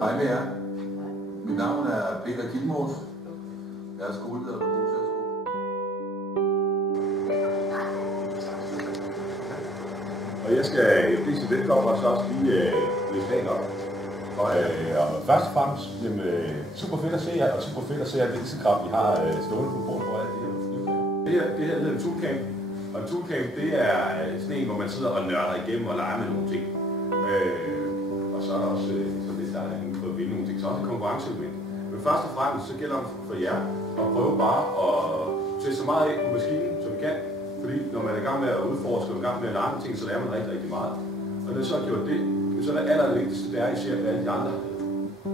Hej med jer. Mit navn er Peter Kilmos. Jeg er skoleleder på Bosagerskolen. Og jeg skal blive til velkommen og så også lige læse dagen op. Og først og fremmest, super fedt at se jer, og super fedt at se jer, hvilken kraft I har stående på bordet for alt det her. Det her hedder en toolcamp, og en toolcamp det er sådan en, hvor man sidder og nørder igennem og leger med nogle ting. Og så er der også så det der er for at vinde nogle ting, så også et konkurrenceelement. Men først og fremmest så gælder det for jer at prøve bare at sætte så meget ind på maskinen, som I kan. Fordi når man er i gang med at udforske og i gang med at lære ting, så lærer man rigtig, rigtig meget. Og når så har gjort det, så er det allervigtigste, det er, at I ser, hvad alle de andre har lavet.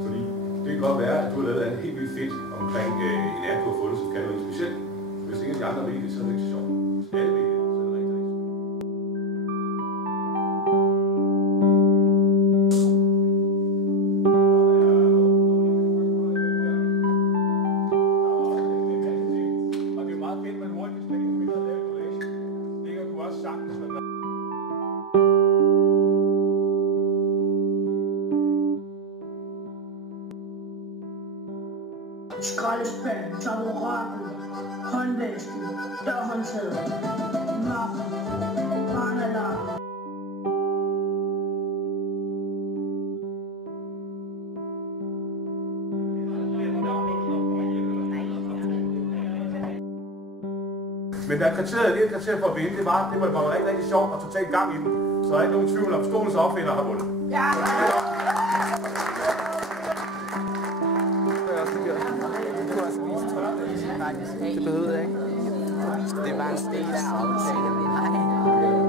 Fordi det kan godt være, at du har lavet en helt vildt fedt omkring en app, du har fundet, som kan noget specielt. Hvis ingen af de andre ved det, så er det ikke så sjovt. Hvis alle ved det, så er det rigtig, rigtig Og det er meget fedt, at man hurtigt kan spille og lave collage. Det kan du også sagtens være. Skraldespanden, taburetten, håndvasken, dørhåndtaget, mappen, barnealarm. Men der kriteriet, det kriteriet for at vinde, det var rigtig, rigtig sjovt og totalt gang i den. Så der er ikke nogen tvivl om, skolens opfinder har vundet. Ja! Det behøvede jeg ikke. Det var en del af aftalen.